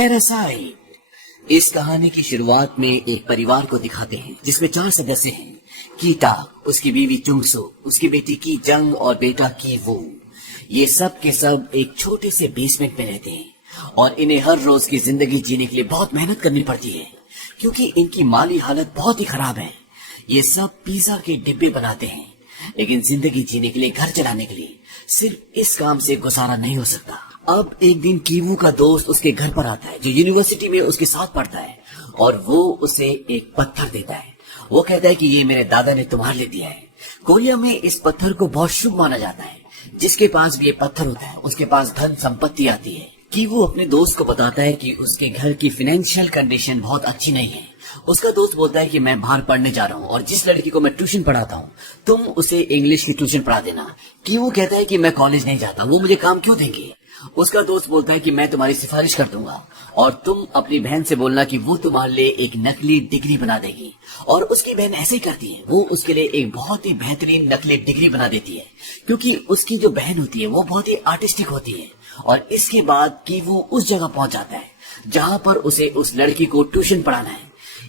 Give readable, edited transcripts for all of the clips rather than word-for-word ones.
Parasite. इस कहानी की शुरुआत में एक परिवार को दिखाते हैं जिसमें 4 सदस्य हैं। कीटा, उसकी बीवी चुंगसो, उसकी बेटी की जंग और बेटा की वो। ये सब के सब एक छोटे से बेसमेंट में रहते हैं और इन्हें हर रोज की जिंदगी जीने के लिए बहुत मेहनत करनी पड़ती है क्योंकि इनकी माली हालत बहुत ही खराब है। ये सब पिज्जा के डिब्बे बनाते हैं, लेकिन जिंदगी जीने के लिए, घर चलाने के लिए सिर्फ इस काम से गुजारा नहीं हो सकता। अब एक दिन कीवू का दोस्त उसके घर पर आता है जो यूनिवर्सिटी में उसके साथ पढ़ता है और वो उसे एक पत्थर देता है। वो कहता है कि ये मेरे दादा ने तुम्हारे लिए दिया है। कोरिया में इस पत्थर को बहुत शुभ माना जाता है। जिसके पास भी ये पत्थर होता है उसके पास धन संपत्ति आती है। कीवू अपने दोस्त को बताता है कि उसके घर की फाइनेंशियल कंडीशन बहुत अच्छी नहीं है। उसका दोस्त बोलता है कि मैं बाहर पढ़ने जा रहा हूँ और जिस लड़की को मैं ट्यूशन पढ़ाता हूँ तुम उसे इंग्लिश की ट्यूशन पढ़ा देना। कीवू कहता है कि मैं कॉलेज नहीं जाता, वो मुझे काम क्यों देंगे। उसका दोस्त बोलता है कि मैं तुम्हारी सिफारिश कर दूंगा और तुम अपनी बहन से बोलना कि वो तुम्हारे लिए एक नकली डिग्री बना देगी। और उसकी बहन ऐसे ही करती है, वो उसके लिए एक बहुत ही बेहतरीन नकली डिग्री बना देती है क्योंकि उसकी जो बहन होती है वो बहुत ही आर्टिस्टिक होती है। और इसके बाद कि वो उस जगह पहुंच जाता है जहां पर उसे उस लड़की को ट्यूशन पढ़ाना है।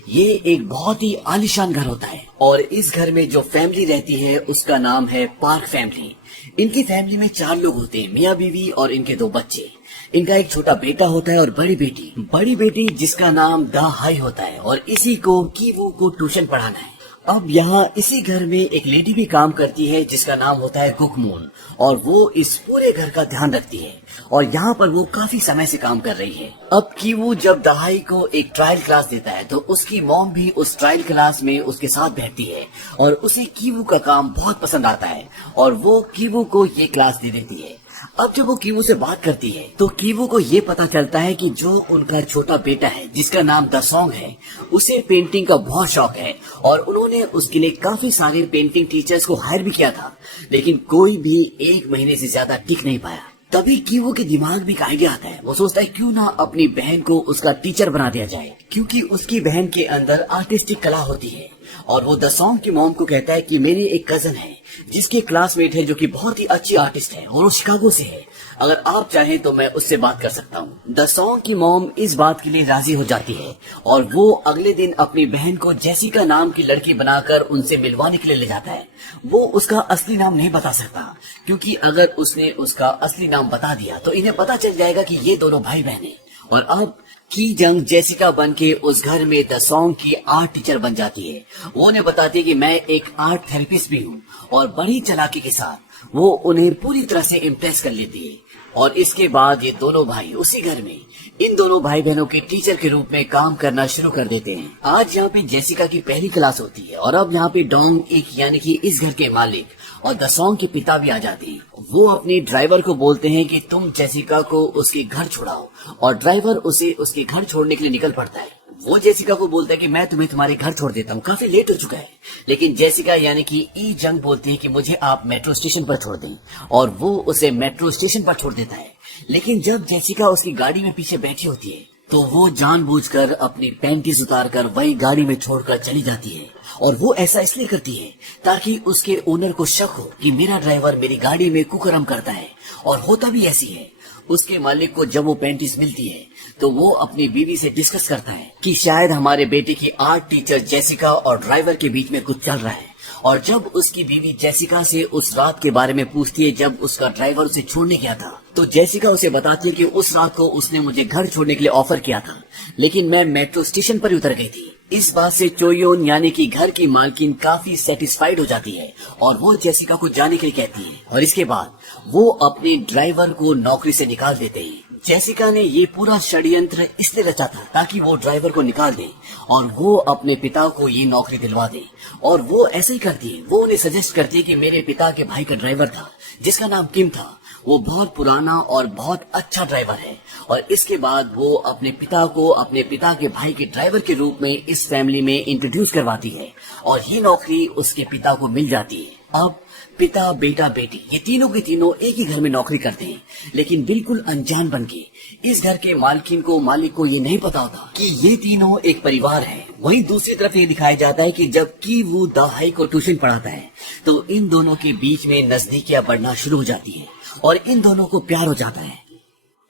ये एक बहुत ही आलीशान घर होता है और इस घर में जो फैमिली रहती है उसका नाम है पार्क फैमिली। इनकी फैमिली में 4 लोग होते हैं, मियाँ बीवी और इनके 2 बच्चे। इनका एक छोटा बेटा होता है और बड़ी बेटी जिसका नाम दा हाई होता है और इसी को कीवू को ट्यूशन पढ़ाना है। अब यहाँ इसी घर में एक लेडी भी काम करती है जिसका नाम होता है गुकमून और वो इस पूरे घर का ध्यान रखती है और यहाँ पर वो काफी समय से काम कर रही है। अब कीवू जब दहाई को एक ट्रायल क्लास देता है तो उसकी मॉम भी उस ट्रायल क्लास में उसके साथ बैठती है और उसे कीवू का काम बहुत पसंद आता है और वो कीवू को ये क्लास दे देती है। अब जब वो कीवू से बात करती है तो कीवू को ये पता चलता है कि जो उनका छोटा बेटा है जिसका नाम दसोंग है उसे पेंटिंग का बहुत शौक है और उन्होंने उसके लिए काफी सारे पेंटिंग टीचर्स को हायर भी किया था, लेकिन कोई भी 1 महीने से ज्यादा टिक नहीं पाया। तभी कीवू के दिमाग में एक आइडिया आता है। वो सोचता है क्यों ना अपनी बहन को उसका टीचर बना दिया जाए क्योंकि उसकी बहन के अंदर आर्टिस्टिक कला होती है। और वो दसोंग की मॉम को कहता है कि मेरी एक कजन है जिसके क्लासमेट है जो कि बहुत ही अच्छी आर्टिस्ट है और वो शिकागो से है, अगर आप चाहें तो मैं उससे बात कर सकता हूँ। दसोंग की मॉम इस बात के लिए राजी हो जाती है और वो अगले दिन अपनी बहन को जेसिका नाम की लड़की बनाकर उनसे मिलवाने के लिए ले जाता है। वो उसका असली नाम नहीं बता सकता क्योंकि अगर उसने उसका असली नाम बता दिया तो इन्हें पता चल जाएगा कि ये दोनों भाई बहन हैं। और अब की जंग जेसिका बन के उस घर में दसोंग की आर्ट टीचर बन जाती है। वो उन्हें बताती है कि मैं एक आर्ट थेरेपिस्ट भी हूँ और बड़ी चालाकी के साथ वो उन्हें पूरी तरह से इम्प्रेस कर लेती है। और इसके बाद ये दोनों भाई उसी घर में इन दोनों भाई बहनों के टीचर के रूप में काम करना शुरू कर देते हैं। आज यहाँ पे जेसिका की पहली क्लास होती है और अब यहाँ पे डोंग एक यानी कि इस घर के मालिक और दसोंग के पिता भी आ जाते हैं। वो अपने ड्राइवर को बोलते हैं कि तुम जेसिका को उसके घर छुड़ाओ और ड्राइवर उसे उसके घर छोड़ने के लिए निकल पड़ता है। वो जेसिका को बोलता है कि मैं तुम्हें तुम्हारे घर छोड़ देता हूँ, काफी लेट हो चुका है। लेकिन जेसिका यानी कि ई जंग बोलती है कि मुझे आप मेट्रो स्टेशन पर छोड़ दें और वो उसे मेट्रो स्टेशन पर छोड़ देता है। लेकिन जब जेसिका उसकी गाड़ी में पीछे बैठी होती है तो वो जानबूझकर अपनी पैंटीज उतारकर वही गाड़ी में छोड़कर चली जाती है और वो ऐसा इसलिए करती है ताकि उसके ओनर को शक हो कि मेरा ड्राइवर मेरी गाड़ी में कुकर्म करता है। और होता भी ऐसी है। उसके मालिक को जब वो पैंटीज मिलती है तो वो अपनी बीवी से डिस्कस करता है कि शायद हमारे बेटे की आर्ट टीचर जेसिका और ड्राइवर के बीच में कुछ चल रहा है। और जब उसकी बीवी जेसिका से उस रात के बारे में पूछती है जब उसका ड्राइवर उसे छोड़ने गया था तो जेसिका उसे बताती है कि उस रात को उसने मुझे घर छोड़ने के लिए ऑफर किया था, लेकिन मैं मेट्रो स्टेशन पर ही उतर गई थी। इस बात से चोयोन यानी कि घर की मालकिन काफी सेटिस्फाइड हो जाती है और वो जेसिका को जाने के लिए कहती है और इसके बाद वो अपने ड्राइवर को नौकरी से निकाल देते हैं। जेसिका ने ये पूरा षड्यंत्र इसलिए रचा था ताकि वो ड्राइवर को निकाल दे और वो अपने पिता को ये नौकरी दिलवा दे। और वो ऐसे ही करती है। वो उन्हें सजेस्ट करती है कि मेरे पिता के भाई का ड्राइवर था जिसका नाम किम था, वो बहुत पुराना और बहुत अच्छा ड्राइवर है। और इसके बाद वो अपने पिता को अपने पिता के भाई के ड्राइवर के रूप में इस फैमिली में इंट्रोड्यूस करवाती है और ये नौकरी उसके पिता को मिल जाती है। अब पिता बेटा बेटी ये तीनों के तीनों एक ही घर में नौकरी करते हैं, लेकिन बिल्कुल अनजान बन के। इस घर के मालिक को ये नहीं पता होता कि ये तीनों एक परिवार है। वहीं दूसरी तरफ ये दिखाया जाता है कि जब कीवू दहाई को ट्यूशन पढ़ाता है तो इन दोनों के बीच में नजदीकियां बढ़ना शुरू हो जाती है और इन दोनों को प्यार हो जाता है।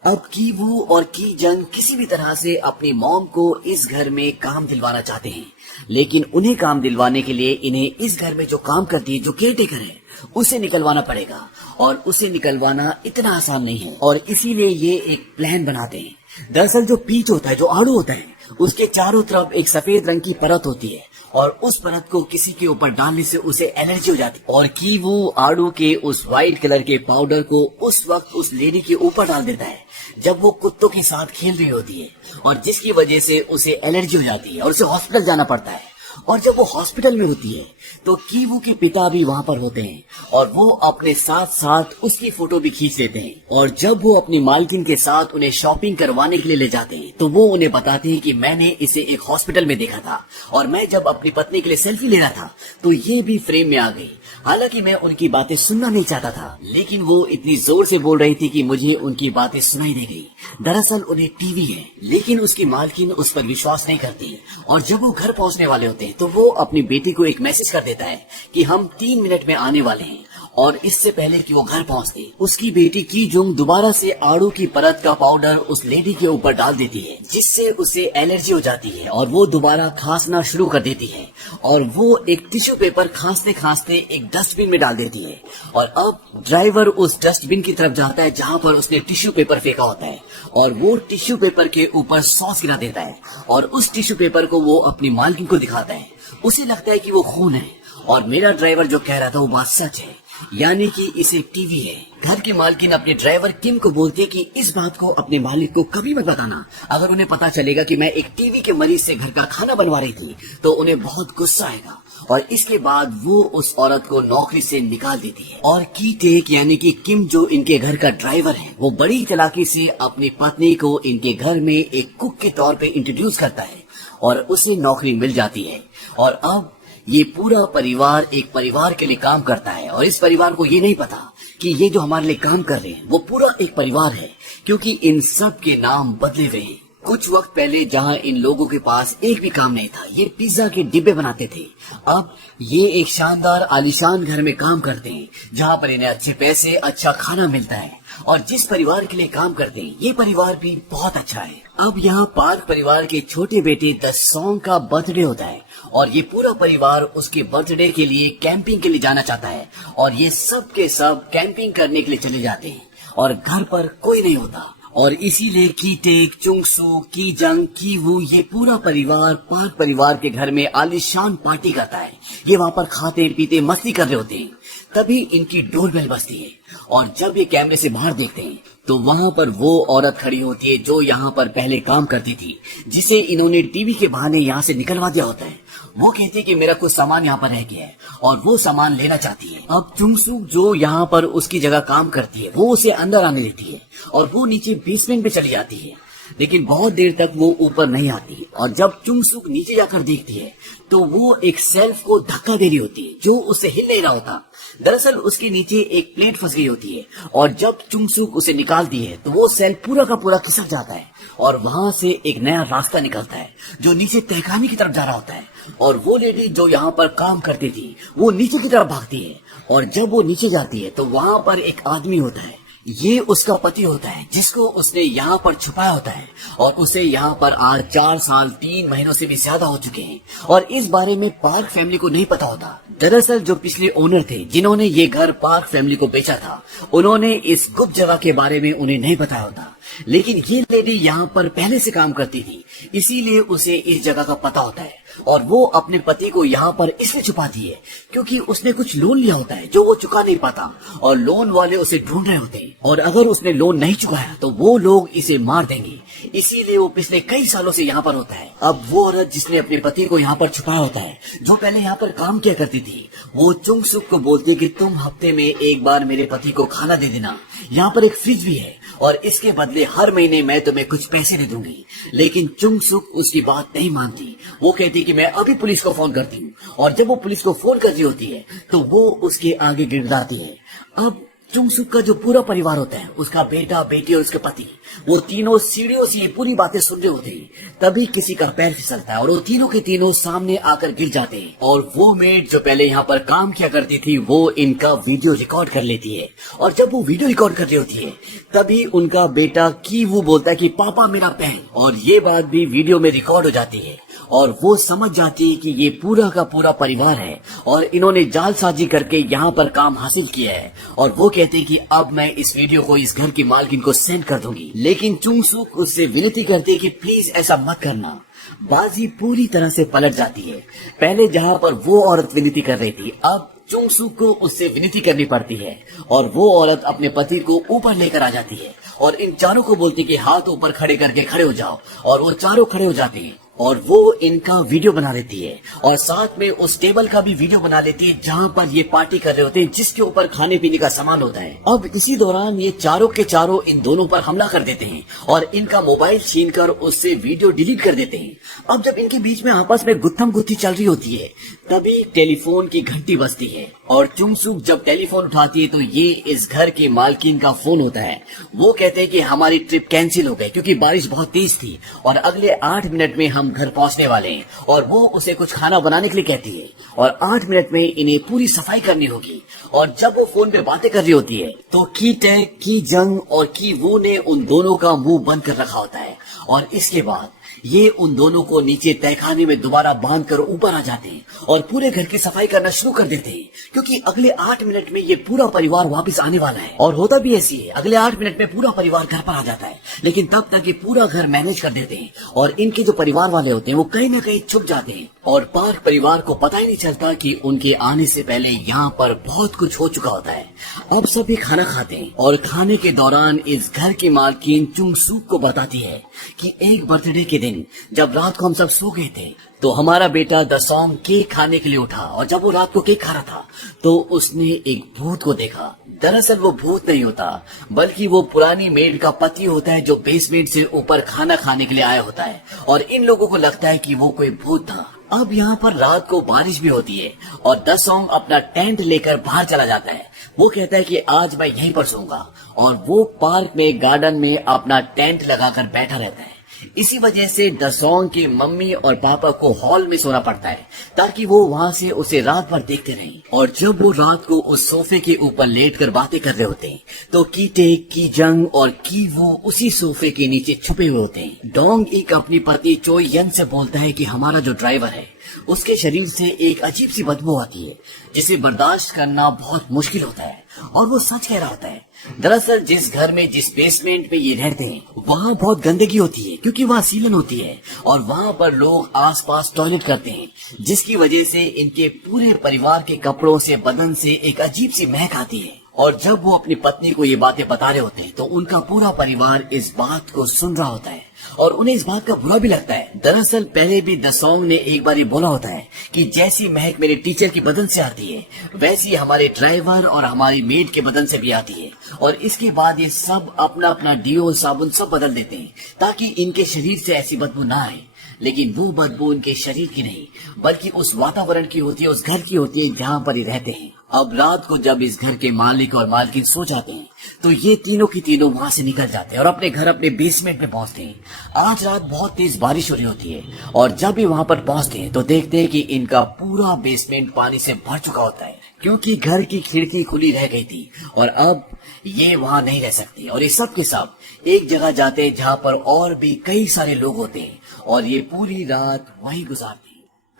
अब की वू और की जंग किसी भी तरह से अपनी मॉम को इस घर में काम दिलवाना चाहते हैं, लेकिन उन्हें काम दिलवाने के लिए इन्हें इस घर में जो काम करती है, जो केयरटेकर है, उसे निकलवाना पड़ेगा। और उसे निकलवाना इतना आसान नहीं है, और इसीलिए ये एक प्लान बनाते हैं। दरअसल जो पीच होता है, जो आड़ू होता है, उसके चारों तरफ एक सफेद रंग की परत होती है, और उस परत को किसी के ऊपर डालने से उसे एलर्जी हो जाती है। और की वो आड़ू के उस व्हाइट कलर के पाउडर को उस वक्त उस लेडी के ऊपर डाल देता है जब वो कुत्तों के साथ खेल रही होती है, और जिसकी वजह से उसे एलर्जी हो जाती है और उसे हॉस्पिटल जाना पड़ता है। और जब वो हॉस्पिटल में होती है तो कीवू के पिता भी वहाँ पर होते हैं, और वो अपने साथ साथ उसकी फोटो भी खींच लेते हैं। और जब वो अपनी मालकिन के साथ उन्हें शॉपिंग करवाने के लिए ले जाते हैं तो वो उन्हें बताते हैं कि मैंने इसे एक हॉस्पिटल में देखा था, और मैं जब अपनी पत्नी के लिए सेल्फी ले रहा था तो ये भी फ्रेम में आ गई। हालांकि मैं उनकी बातें सुनना नहीं चाहता था, लेकिन वो इतनी जोर से बोल रही थी कि मुझे उनकी बातें सुनाई दे गई। दरअसल उन्हें टीवी है, लेकिन उसकी मालकिन उस पर विश्वास नहीं करती। और जब वो घर पहुंचने वाले होते हैं तो वो अपनी बेटी को एक मैसेज कर देता है कि हम 3 मिनट में आने वाले हैं। और इससे पहले कि वो घर पहुंचती, उसकी बेटी की जुंग दोबारा से आड़ू की परत का पाउडर उस लेडी के ऊपर डाल देती है, जिससे उसे एलर्जी हो जाती है और वो दोबारा खांसना शुरू कर देती है। और वो एक टिश्यू पेपर खांसते खांसते एक डस्टबिन में डाल देती है। और अब ड्राइवर उस डस्टबिन की तरफ जाता है जहाँ पर उसने टिश्यू पेपर फेंका होता है, और वो टिश्यू पेपर के ऊपर सॉस गिरा देता है, और उस टिश्यू पेपर को वो अपनी मालकिन को दिखाता है। उसे लगता है कि वो खून है, और मेरा ड्राइवर जो कह रहा था वो बात सच है, यानी कि इसे टीवी है। घर की मालकिन अपने ड्राइवर किम को बोलती है कि इस बात को अपने मालिक को कभी मत बताना। अगर उन्हें पता चलेगा कि मैं एक टीवी के मरीज से घर का खाना बनवा रही थी तो उन्हें बहुत गुस्सा आएगा। और इसके बाद वो उस औरत को नौकरी से निकाल देती है। और की टेक यानी कि किम जो इनके घर का ड्राइवर है, वो बड़ी चालाकी से अपनी पत्नी को इनके घर में एक कुक के तौर पे इंट्रोड्यूस करता है, और उसे नौकरी मिल जाती है। और अब ये पूरा परिवार एक परिवार के लिए काम करता है, और इस परिवार को ये नहीं पता कि ये जो हमारे लिए काम कर रहे हैं वो पूरा एक परिवार है, क्योंकि इन सब के नाम बदले हुए हैं। कुछ वक्त पहले जहाँ इन लोगों के पास एक भी काम नहीं था, ये पिज्जा के डिब्बे बनाते थे, अब ये एक शानदार आलीशान घर में काम करते हैं जहाँ पर इन्हें अच्छे पैसे, अच्छा खाना मिलता है। और जिस परिवार के लिए काम करते हैं ये परिवार भी बहुत अच्छा है। अब यहाँ पार्क परिवार के छोटे बेटे द सॉन्ग का बर्थडे होता है, और ये पूरा परिवार उसके बर्थडे के लिए कैंपिंग के लिए जाना चाहता है, और ये सब के सब कैंपिंग करने के लिए चले जाते हैं, और घर पर कोई नहीं होता। और इसीलिए की टेक, चुंगसू, की जंग, की वू, ये पूरा परिवार पार्क परिवार के घर में आलीशान पार्टी करता है। ये वहाँ पर खाते पीते मस्ती कर रहे होते हैं। तभी इनकी डोरबेल बजती है, और जब ये कैमरे से बाहर देखते हैं तो वहाँ पर वो औरत खड़ी होती है जो यहाँ पर पहले काम करती थी, जिसे इन्होंने टीवी के बहाने यहाँ से निकलवा दिया होता है। वो कहती है कि मेरा कुछ सामान यहाँ पर रह गया है, और वो सामान लेना चाहती है। अब चुंगसुक जो यहाँ पर उसकी जगह काम करती है वो उसे अंदर आने देती है, और वो नीचे बेसमेंट में चली जाती है, लेकिन बहुत देर तक वो ऊपर नहीं आती। और जब चुंगसुक नीचे जाकर देखती है तो वो एक सेल्फ को धक्का दे रही होती है जो उससे हिल नहीं रहा होता। दरअसल उसके नीचे एक प्लेट फंस गई होती है, और जब चुंगसुक उसे निकालती है तो वो सेल्फ पूरा का पूरा खिसक जाता है, और वहां से एक नया रास्ता निकलता है जो नीचे तहखाने की तरफ जा रहा होता है। और वो लेडी जो यहाँ पर काम करती थी वो नीचे की तरफ भागती है, और जब वो नीचे जाती है तो वहां पर एक आदमी होता है। ये उसका पति होता है जिसको उसने यहाँ पर छुपाया होता है, और उसे यहाँ पर आज 4 साल 3 महीनों से भी ज्यादा हो चुके हैं, और इस बारे में पार्क फैमिली को नहीं पता होता। दरअसल जो पिछले ओनर थे जिन्होंने ये घर पार्क फैमिली को बेचा था, उन्होंने इस गुप्त जगह के बारे में उन्हें नहीं बताया होता, लेकिन ये लेडी यहाँ पर पहले से काम करती थी, इसीलिए उसे इस जगह का पता होता है। और वो अपने पति को यहाँ पर इसलिए छुपाती है क्योंकि उसने कुछ लोन लिया होता है जो वो चुका नहीं पाता, और लोन वाले उसे ढूंढ रहे होते हैं, और अगर उसने लोन नहीं चुकाया तो वो लोग इसे मार देंगे, इसीलिए वो पिछले कई सालों से यहाँ पर होता है। अब वो औरत जिसने अपने पति को यहाँ पर छुपाया होता है, जो पहले यहाँ पर काम किया करती थी, वो चुंगसुक को बोलती है कि तुम हफ्ते में एक बार मेरे पति को खाना दे देना, यहाँ पर एक फ्रिज भी है, और इसके बदले हर महीने मैं तुम्हें कुछ पैसे दे दूंगी। लेकिन चुंगसुक उसकी बात नहीं मानती। वो कहती कि मैं अभी पुलिस को फोन करती हूँ, और जब वो पुलिस को फोन कर रही होती है तो वो उसके आगे गिड़गिड़ाती है। अब चुंगसुक का जो पूरा परिवार होता है, उसका बेटा, बेटी और उसके पति, वो तीनों सीढ़ियों से ये पूरी बातें सुन रहे होते हैं। तभी किसी का पैर फिसलता है और वो तीनों के तीनों सामने आकर गिर जाते हैं। और वो मेड जो पहले यहाँ पर काम किया करती थी, वो इनका वीडियो रिकॉर्ड कर लेती है। और जब वो वीडियो रिकॉर्ड कर रही होती है, तभी उनका बेटा की वो बोलता है कि पापा मेरा पैर, और ये बात भी वीडियो में रिकॉर्ड हो जाती है। और वो समझ जाती है कि ये पूरा का पूरा परिवार है और इन्होंने जालसाजी करके यहाँ पर काम हासिल किया है। और वो कहते हैं कि अब मैं इस वीडियो को इस घर की मालकिन को सेंड कर दूंगी। लेकिन चुंगसुक उससे विनती करती है कि प्लीज ऐसा मत करना। बाजी पूरी तरह से पलट जाती है। पहले जहाँ पर वो औरत विनती कर रही थी, अब चुंगसुक को उससे विनती करनी पड़ती है। और वो औरत अपने पति को ऊपर लेकर आ जाती है और इन चारों को बोलती है कि हाथ ऊपर खड़े करके खड़े हो जाओ। और वो चारों खड़े हो जाते हैं और वो इनका वीडियो बना लेती है और साथ में उस टेबल का भी वीडियो बना लेती है जहाँ पर ये पार्टी कर रहे होते हैं, जिसके ऊपर खाने पीने का सामान होता है। अब इसी दौरान ये चारों के चारों इन दोनों पर हमला कर देते हैं और इनका मोबाइल छीनकर उससे वीडियो डिलीट कर देते हैं। अब जब इनके बीच में आपस में गुत्थम गुत्थी चल रही होती है, तभी टेलीफोन की घंटी बजती है और चुंगसुक जब टेलीफोन उठाती है तो ये इस घर के मालकिन का फोन होता है। वो कहते हैं कि हमारी ट्रिप कैंसिल हो गई क्योंकि बारिश बहुत तेज थी और अगले 8 मिनट में हम घर पहुंचने वाले हैं। और वो उसे कुछ खाना बनाने के लिए कहती है और 8 मिनट में इन्हें पूरी सफाई करनी होगी। और जब वो फोन पे बातें कर रही होती है तो की टैग, की जंग और की वो ने उन दोनों का मुंह बंद कर रखा होता है। और इसके बाद ये उन दोनों को नीचे तहखाने में दोबारा बांध कर ऊपर आ जाते हैं और पूरे घर की सफाई करना शुरू कर देते हैं क्योंकि अगले 8 मिनट में ये पूरा परिवार वापस आने वाला है। और होता भी ऐसी है, अगले 8 मिनट में पूरा परिवार घर पर आ जाता है। लेकिन तब तक ये पूरा घर मैनेज कर देते हैं और इनके जो परिवार वाले होते हैं वो कहीं न कहीं छुप जाते हैं और पार्क परिवार को पता ही नहीं चलता कि उनके आने से पहले यहाँ पर बहुत कुछ हो चुका होता है। अब सभी खाना खाते हैं और खाने के दौरान इस घर की मालकिन चुंगसुक को बताती है कि एक बर्थडे के दिन जब रात को हम सब सो गए थे तो हमारा बेटा दसोंग केक खाने के लिए उठा और जब वो रात को केक खा रहा था तो उसने एक भूत को देखा। दरअसल वो भूत नहीं होता बल्कि वो पुरानी मेड का पति होता है जो बेसमेंट से ऊपर खाना खाने के लिए आया होता है और इन लोगों को लगता है कि वो कोई भूत था। अब यहाँ पर रात को बारिश भी होती है और दसोंग अपना टेंट लेकर बाहर चला जाता है। वो कहता है कि आज मैं यहीं पर सोऊंगा और वो पार्क में गार्डन में अपना टेंट लगाकर बैठा रहता है। इसी वजह से दसोंग के मम्मी और पापा को हॉल में सोना पड़ता है ताकि वो वहाँ से उसे रात भर देखते रहें। और जब वो रात को उस सोफे के ऊपर लेटकर बातें कर रहे होते हैं तो की टेक, की जंग और की वो उसी सोफे के नीचे छुपे हुए होते हैं। डोंग एक अपनी पति चोई यन से बोलता है कि हमारा जो ड्राइवर है उसके शरीर से एक अजीब सी बदबू आती है जिसे बर्दाश्त करना बहुत मुश्किल होता है। और वो सच कह रहा होता है। दरअसल जिस घर में, जिस बेसमेंट में ये रहते हैं वहाँ बहुत गंदगी होती है क्योंकि वहाँ सीलन होती है और वहाँ पर लोग आसपास टॉयलेट करते हैं, जिसकी वजह से इनके पूरे परिवार के कपड़ों से, बदन से एक अजीब सी महक आती है। और जब वो अपनी पत्नी को ये बातें बता रहे होते हैं तो उनका पूरा परिवार इस बात को सुन रहा होता है और उन्हें इस बात का बुरा भी लगता है। दरअसल पहले भी दसोंग ने एक बार ये बोला होता है कि जैसी महक मेरे टीचर की बदन से आती है वैसी हमारे ड्राइवर और हमारी मेड के बदन से भी आती है। और इसके बाद ये सब अपना अपना डिओ, साबुन सब बदल देते हैं ताकि इनके शरीर से ऐसी बदबू ना आए। लेकिन वो बदबू इनके शरीर की नहीं बल्कि उस वातावरण की होती है, उस घर की होती है जहाँ पर ये रहते हैं। अब रात को जब इस घर के मालिक और मालकिन सो जाते हैं तो ये तीनों की तीनों वहाँ से निकल जाते हैं और अपने घर, अपने बेसमेंट में पहुँचते हैं। आज रात बहुत तेज बारिश हो रही होती है और जब भी वहाँ पर पहुँचते हैं तो देखते हैं कि इनका पूरा बेसमेंट पानी से भर चुका होता है क्योंकि घर की खिड़की खुली रह गई थी और अब ये वहाँ नहीं रह सकती। और ये सब के सब एक जगह जाते हैं जहाँ पर और भी कई सारे लोग होते हैं और ये पूरी रात वहीं गुजारते हैं।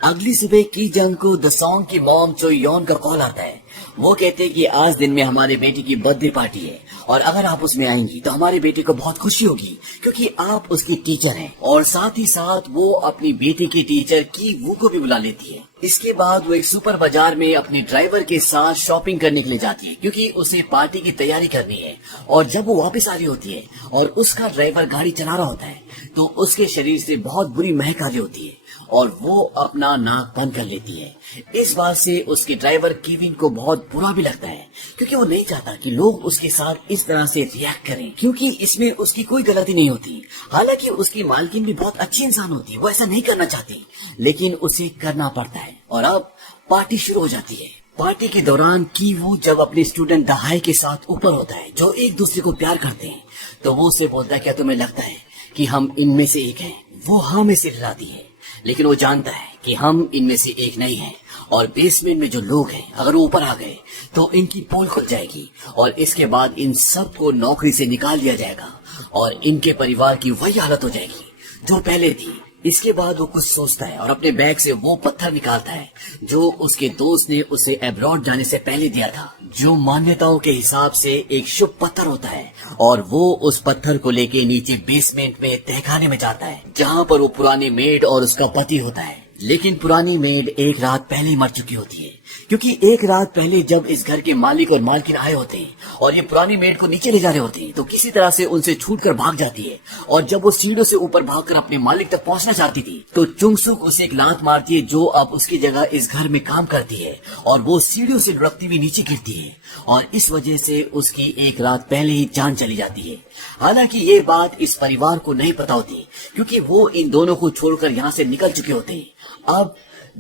अगली सुबह की जंग को दसोंग की मॉम चोई योन का कॉल आता है। वो कहते हैं कि आज दिन में हमारे बेटे की बर्थडे पार्टी है और अगर आप उसमें आएंगी तो हमारे बेटे को बहुत खुशी होगी क्योंकि आप उसकी टीचर हैं। और साथ ही साथ वो अपनी बेटी की टीचर की वो को भी बुला लेती है। इसके बाद वो एक सुपर बाजार में अपने ड्राइवर के साथ शॉपिंग करने के लिए जाती है क्योंकि उसे पार्टी की तैयारी करनी है। और जब वो वापस आ रही होती है और उसका ड्राइवर गाड़ी चला रहा होता है तो उसके शरीर से बहुत बुरी महक आ रही होती है और वो अपना नाक बंद कर लेती है। इस बात से उसके ड्राइवर केविन को बहुत बुरा भी लगता है क्योंकि वो नहीं चाहता कि लोग उसके साथ इस तरह से रिएक्ट करें क्योंकि इसमें उसकी कोई गलती नहीं होती। हालांकि उसकी मालकिन भी बहुत अच्छी इंसान होती है, वो ऐसा नहीं करना चाहती लेकिन उसे करना पड़ता है। और अब पार्टी शुरू हो जाती है। पार्टी के दौरान की वो जब अपने स्टूडेंट दहाई के साथ ऊपर होता है, जो एक दूसरे को प्यार करते हैं, तो वो उससे बोलता है, क्या तुम्हें लगता है कि हम इनमें से एक हैं? वो हाँ में सिर हिलाती है, लेकिन वो जानता है कि हम इनमें से एक नहीं हैं। और बेसमेंट में जो लोग हैं, अगर वो ऊपर आ गए तो इनकी पोल खुल जाएगी और इसके बाद इन सबको नौकरी से निकाल दिया जाएगा और इनके परिवार की वही हालत हो जाएगी जो पहले थी। इसके बाद वो कुछ सोचता है और अपने बैग से वो पत्थर निकालता है जो उसके दोस्त ने उसे अब्रॉड जाने से पहले दिया था, जो मान्यताओं के हिसाब से एक शुभ पत्थर होता है। और वो उस पत्थर को लेके नीचे बेसमेंट में तहखाने में जाता है, जहाँ पर वो पुरानी मेड और उसका पति होता है। लेकिन पुरानी मेड एक रात पहले ही मर चुकी होती है, क्योंकि एक रात पहले जब इस घर के मालिक और मालकिन आए होते हैं और ये पुरानी मेड को नीचे ले जा रहे होते हैं, तो किसी तरह से उनसे छूटकर भाग जाती है। और जब वो सीढ़ियों से ऊपर भागकर अपने मालिक तक पहुंचना चाहती थी, तो चुंगसुक उसे एक लात मारती है, जो अब उसकी जगह इस घर में काम करती है, और वो सीढ़ियों से लुढ़कती हुई नीचे गिरती है और इस वजह से उसकी एक रात पहले ही जान चली जाती है। हालांकि ये बात इस परिवार को नहीं पता होती, क्योंकि वो इन दोनों को छोड़कर यहाँ से निकल चुके होते हैं। अब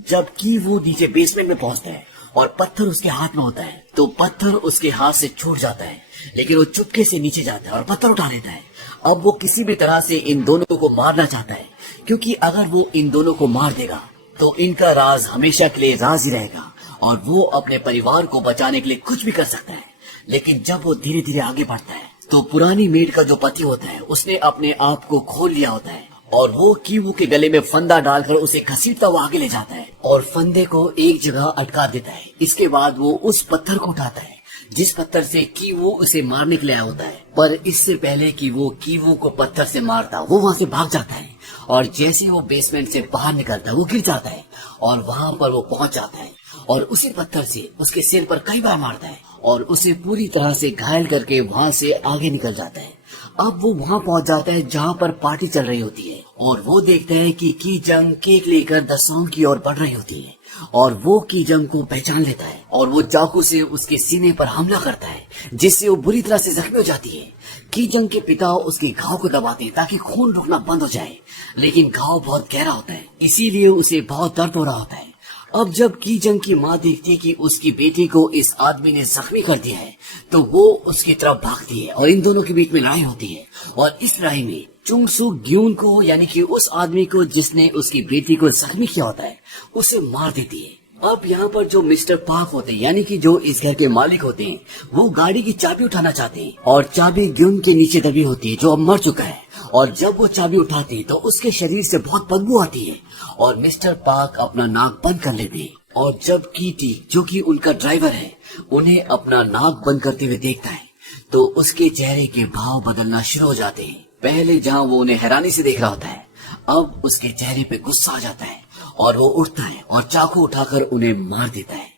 जबकि वो नीचे बेसमेंट में पहुंचता है और पत्थर उसके हाथ में होता है, तो पत्थर उसके हाथ से छूट जाता है, लेकिन वो चुपके से नीचे जाता है और पत्थर उठा लेता है। अब वो किसी भी तरह से इन दोनों को मारना चाहता है, क्योंकि अगर वो इन दोनों को मार देगा तो इनका राज हमेशा के लिए राज ही रहेगा और वो अपने परिवार को बचाने के लिए कुछ भी कर सकता है। लेकिन जब वो धीरे धीरे आगे बढ़ता है, तो पुरानी मेड का जो पति होता है, उसने अपने आप को खोल लिया होता है और वो कीवू के गले में फंदा डालकर उसे घसीटता हुआ आगे ले जाता है और फंदे को एक जगह अटका देता है। इसके बाद वो उस पत्थर को उठाता है जिस पत्थर से कीवू उसे मारने के लिए आया होता है, पर इससे पहले कि वो कीवू को पत्थर से मारता, वो वहाँ से भाग जाता है और जैसे वो बेसमेंट से बाहर निकलता है, वो गिर जाता है और वहाँ पर वो पहुंच जाता है और उसी पत्थर से उसके सिर पर कई बार मारता है और उसे पूरी तरह से घायल करके वहाँ से आगे निकल जाता है। अब वो वहाँ पहुँच जाता है जहाँ पर पार्टी चल रही होती है और वो देखता है कि की जंग केक लेकर दसों की ओर बढ़ रही होती है और वो की जंग को पहचान लेता है और वो चाकू से उसके सीने पर हमला करता है, जिससे वो बुरी तरह से जख्मी हो जाती है। की जंग के पिता उसके घाव को दबाते हैं ताकि खून रुकना बंद हो जाए, लेकिन घाव बहुत गहरा होता है, इसीलिए उसे बहुत दर्द हो रहा होता है। अब जब की जंग की माँ देखती है कि उसकी बेटी को इस आदमी ने जख्मी कर दिया है, तो वो उसकी तरफ भागती है और इन दोनों के बीच में लड़ाई होती है और इस लड़ाई में चुंगसुक ग्यून को, यानी कि उस आदमी को जिसने उसकी बेटी को जख्मी किया होता है, उसे मार देती है। अब यहाँ पर जो मिस्टर पार्क होते हैं, यानी कि जो इस घर के मालिक होते हैं, वो गाड़ी की चाबी उठाना चाहते हैं और चाबी ग्यून के नीचे दबी होती है, जो अब मर चुका है। और जब वो चाबी उठाते हैं तो उसके शरीर से बहुत बदबू आती है और मिस्टर पार्क अपना नाक बंद कर लेते हैं। और जब कीटी, जो कि उनका ड्राइवर है, उन्हें अपना नाक बंद करते हुए देखता है, तो उसके चेहरे के भाव बदलना शुरू हो जाते हैं। पहले जहाँ वो उन्हें हैरानी से देख रहा होता है, अब उसके चेहरे पे गुस्सा आ जाता है और वो उठता है और चाकू उठाकर उन्हें मार देता है।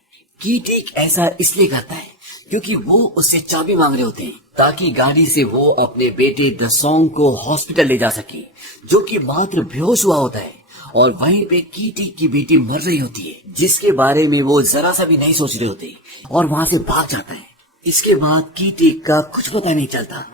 कीटी ऐसा इसलिए करता है क्योंकि वो उससे चाबी मांग रहे होते हैं ताकि गाड़ी से वो अपने बेटे दसोंग को हॉस्पिटल ले जा सके, जो कि मात्र बेहोश हुआ होता है। और वहीं पे कीटी की बेटी मर रही होती है, जिसके बारे में वो जरा सा भी नहीं सोच रहे होते और वहाँ से भाग जाता है। इसके बाद कीटी का कुछ पता नहीं चलता।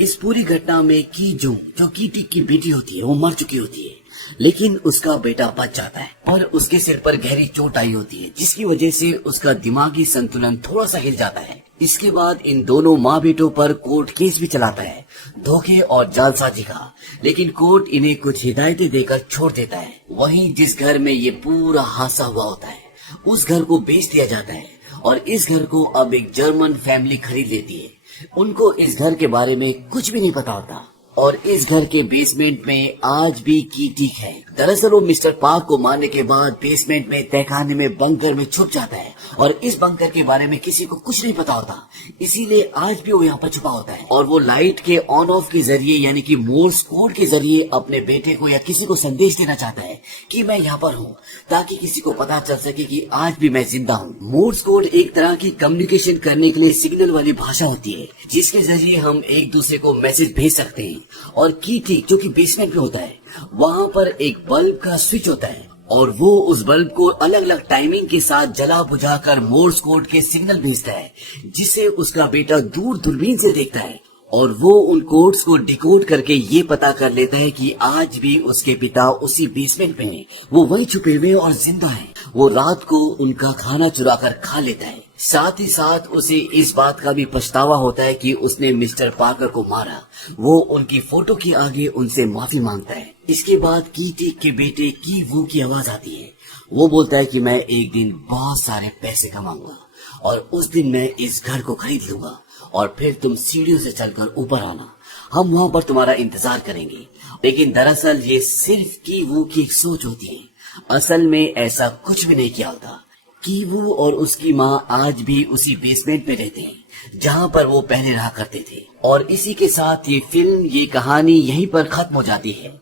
इस पूरी घटना में की जो कीटी की बेटी होती है, वो मर चुकी होती है, लेकिन उसका बेटा बच जाता है और उसके सिर पर गहरी चोट आई होती है, जिसकी वजह से उसका दिमागी संतुलन थोड़ा सा हिल जाता है। इसके बाद इन दोनों माँ बेटों पर कोर्ट केस भी चलाता है, धोखे और जालसाजी का, लेकिन कोर्ट इन्हें कुछ हिदायतें देकर छोड़ देता है। वहीं जिस घर में ये पूरा हादसा हुआ होता है, उस घर को बेच दिया जाता है और इस घर को अब एक जर्मन फैमिली खरीद लेती है। उनको इस घर के बारे में कुछ भी नहीं पता होता और इस घर के बेसमेंट में आज भी कीटी है। दरअसल वो मिस्टर पार्क को मारने के बाद बेसमेंट में तहखाने में बंकर में छुप जाता है और इस बंकर के बारे में किसी को कुछ नहीं पता होता, इसीलिए आज भी वो यहाँ पर छुपा होता है और वो लाइट के ऑन ऑफ के जरिए, यानी कि मोर्स कोड के जरिए अपने बेटे को या किसी को संदेश देना चाहता है कि मैं यहाँ पर हूँ, ताकि किसी को पता चल सके कि आज भी मैं जिंदा हूँ। मोर्स कोड एक तरह की कम्युनिकेशन करने के लिए सिग्नल वाली भाषा होती है, जिसके जरिए हम एक दूसरे को मैसेज भेज सकते हैं। और कीटी, जो कि बेसमेंट में होता है, वहाँ पर एक बल्ब का स्विच होता है और वो उस बल्ब को अलग अलग टाइमिंग के साथ जला बुझाकर मोर्स कोड के सिग्नल भेजता है, जिसे उसका बेटा दूर दूरबीन से देखता है और वो उन कोड्स को डिकोड करके ये पता कर लेता है कि आज भी उसके पिता उसी बेसमेंट में हैं। वो वही छुपे हुए और जिंदा हैं। वो रात को उनका खाना चुरा कर खा लेता है। साथ ही साथ उसे इस बात का भी पछतावा होता है कि उसने मिस्टर पार्कर को मारा। वो उनकी फोटो के आगे उनसे माफी मांगता है। इसके बाद कीटी के बेटे की वू की आवाज आती है। वो बोलता है कि मैं एक दिन बहुत सारे पैसे कमाऊंगा और उस दिन मैं इस घर को खरीद लूंगा और फिर तुम सीढ़ियों से चलकर ऊपर आना। हम वहाँ पर तुम्हारा इंतजार करेंगे। लेकिन दरअसल ये सिर्फ की वू की एक सोच होती है। असल में ऐसा कुछ भी नहीं किया होता। की वू और उसकी माँ आज भी उसी बेसमेंट में रहते हैं जहाँ पर वो पहले रहा करते थे। और इसी के साथ ये फिल्म, ये कहानी यहीं पर खत्म हो जाती है।